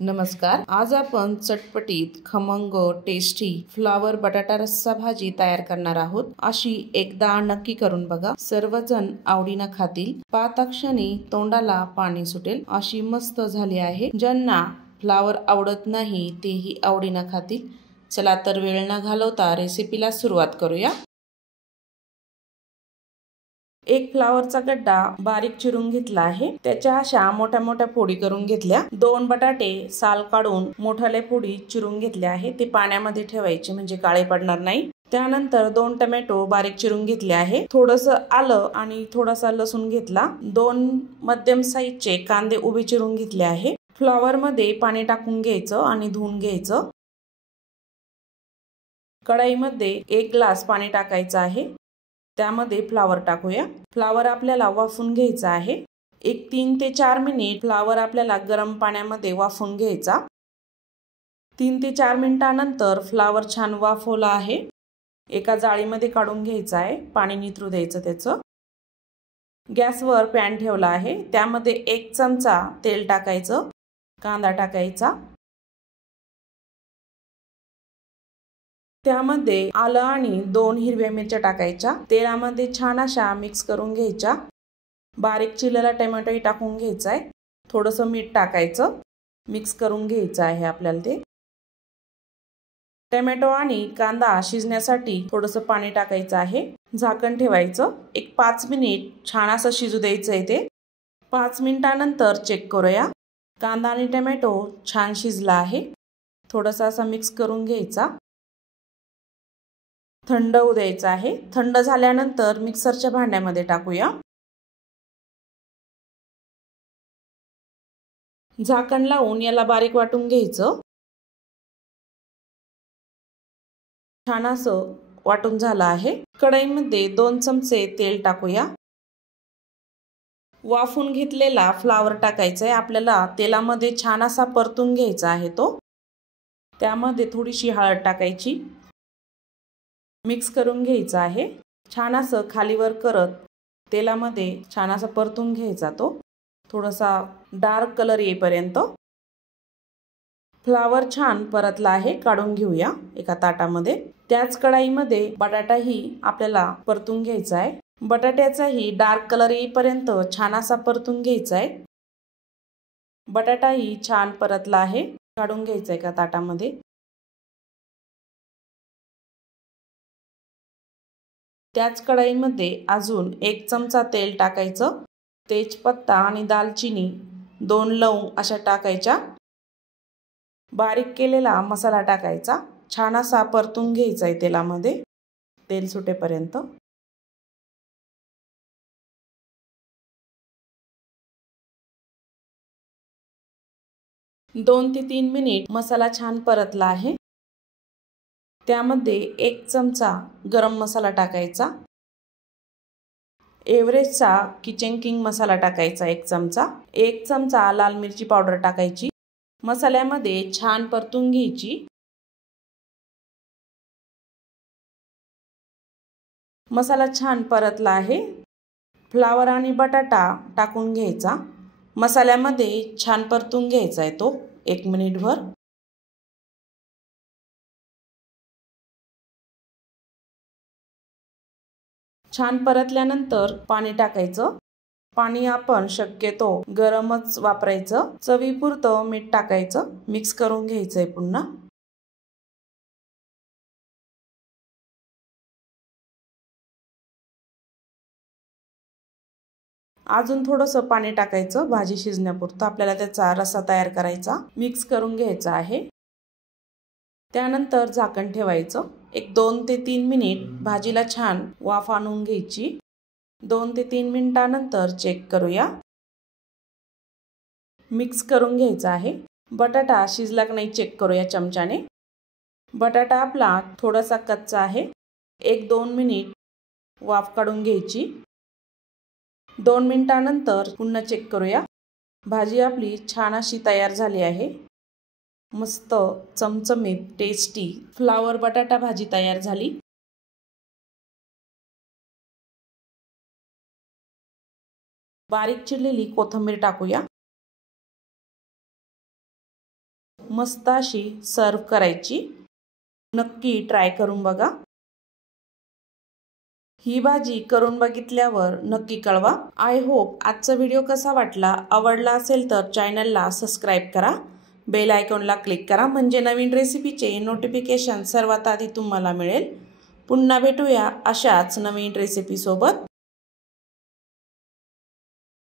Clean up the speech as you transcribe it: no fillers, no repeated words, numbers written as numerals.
नमस्कार। आज आपण चटपटीत खमंग टेस्टी फ्लावर बटाटा रस्सा भाजी तयार करणार आहोत। अशी एकदा नक्की करून बघा, सर्वजण आवडीने खातील। पाहताक्षणी तोंडाला पाणी सुटेल अशी मस्त झाली आहे। ज्यांना फ्लावर आवडत नाही तेही आवडीने खातील। चला तर वेळ न घालवता रेसिपीला सुरुवात करूया। एक फ्लावरचा गड्डा बारीक चिरून घेतला आहे। त्याच्या अशा मोठ्या मोठ्या फोडी करून घेतल्या। 2 बटाटे साल काढून मोठाले फोडी चिरून घेतले आहे। ते पाण्यामध्ये ठेवायचे म्हणजे काळे पडणार नाही। त्यानंतर 2 टोमॅटो बारीक चिरून घेतले आहे। थोडंसं आलं आणि थोडासा लसूण घेतला। 2 मध्यम साईजचे कांदे उभे चिरून घेतले आहे। फ्लावर मध्ये पाणी टाकून घ्यायचं आणि धुवून घ्यायचं। कढईमध्ये 1 ग्लास पाणी टाकायचं आहे। त्यामध्ये फ्लावर टाकूया। फ्लावर आपल्याला वाफवून घ्यायचा आहे। एक 3 ते 4 मिनिट फ्लावर आपल्याला गरम पाण्यामध्ये वाफवून घ्यायचा। 3 ते 4 मिनिटांनंतर फ्लावर छान वाफवला आहे। एका जाळीमध्ये काढून घ्यायचा आहे। पाणी निथरू द्यायचं त्याचं। गॅसवर पॅन ठेवला आहे। त्यामध्ये 1 चमचा तेल टाकायचं। कांदा टाकायचा। त्यामध्ये आलं आणि 2 हिरव्या मिरच्या टाकायच्या। तेलामध्ये छान अशा मिक्स करून घ्यायच्या। बारीक चिरलेला टोमॅटोही टाकून घ्यायचा आहे। थोडंसं मीठ टाकायचं। मिक्स करून घ्यायचं आहे आपल्याला ते। टोमॅटो आणि कांदा शिजण्यासाठी थोडंसं पाणी टाकायचं आहे। झाकण ठेवायचं। एक 5 मिनिट छान असं शिजू द्यायचं आहे ते। 5 मिनिटांनंतर चेक करूया। कांदा आणि टोमॅटो छान शिजला आहे। थोडंसं असं मिक्स करून घ्यायचा। थंड होऊ द्यायचा आहे। थंड झाल्यानंतर मिक्सरच्या भांड्यामध्ये टाकूया। झाकण लावून याला बारीक वाटून घ्यायचं। छान असं वाटून झालं आहे। कढईमध्ये 2 चमचे तेल टाकूया। वाफवून घेतलेला फ्लावर टाकायचा आहे। आपल्याला तेलामध्ये छान असा परतून घ्यायचा आहे तो। त्यामध्ये थोडीशी हळद टाकायची। मिक्स करून घ्यायचा आहे। छान असं खालीवर करत तेलामध्ये छान असं परतून घ्यायचा तो। थोडासा डार्क कलर येईपर्यंत। फ्लावर छान परतला आहे। काढून घेऊया एका ताटामध्ये। त्याच कढईमध्ये बटाटाही आपल्याला परतून घ्यायचा आहे। बटाट्याचाही डार्क कलर येईपर्यंत छान असा परतून घ्यायचा आहे। बटाटाही छान परतला आहे। काढून घ्यायचा एका ताटामध्ये। त्याच कढईमध्ये अजून 1 चमचा तेल टाकायचं। तेजपत्ता आणि दालचिनी 2 लवंग अशा टाकायच्या। बारीक केलेला मसाला टाकायचा। छान असा परतून घ्यायचा आहे तेलामध्ये तेल सुटेपर्यंत। 2 ते 3 मिनिट मसाला छान परतला आहे। त्यामध्ये 1 चमचा गरम मसाला टाकायचा। एव्हरेस्टचा किचन किंग मसाला टाकायचा 1 चमचा। 1 चमचा लाल मिरची पावडर टाकायची। मसाल्यामध्ये छान परतून घ्यायची। मसाला छान परतला आहे। फ्लावर आणि बटाटा टाकून घ्यायचा। मसाल्यामध्ये छान परतून घ्यायचा आहे तो 1 मिनिटभर। छान परतल्यानंतर पाणी टाकायचं। पाणी आपण शक्यतो गरमच वापरायचं। चवीपुरतं मीठ टाकायचं। मिक्स करून घ्यायचंय पुन्हा। अजून थोडंसं पाणी टाकायचं भाजी शिजण्यापुरतं। आपल्याला त्याचा रस्सा तयार करायचा। मिक्स करून घ्यायचा आहे। त्यानंतर झाकण ठेवायचं। एक 2 ते 3 मिनिट भाजीला छान वाफ आणून घ्यायची। 2 ते 3 मिनिटांनंतर चेक करूया। मिक्स करून घ्यायचा आहे। बटाटा शिजला की नाही चेक करूया चमच्याने। बटाटा आपला थोडासा कच्चा आहे। 1-2 मिनिट वाफ काढून घ्यायची। 2 मिनिटांनंतर पुन्हा चेक करूया। भाजी आपली छान अशी तयार झाली आहे। मस्त चमचमीत टेस्टी फ्लावर बटाटा भाजी तयार झाली। बारीक चिरलेली कोथिंबीर टाकूया। मस्त अशी सर्व करायची। नक्की ट्राय करून बघा। ही भाजी करून बघितल्यावर नक्की कळवा। आय होप आजचा व्हिडिओ कसा वाटला, आवडला असेल तर चॅनलला सबस्क्राइब करा, बेल आयकॉनला क्लिक करा म्हणजे नवीन रेसिपीचे नोटिफिकेशन सर्वात आधी तुम्हाला मिळेल। पुन्हा भेटूया अशाच नवीन रेसिपी सोबत।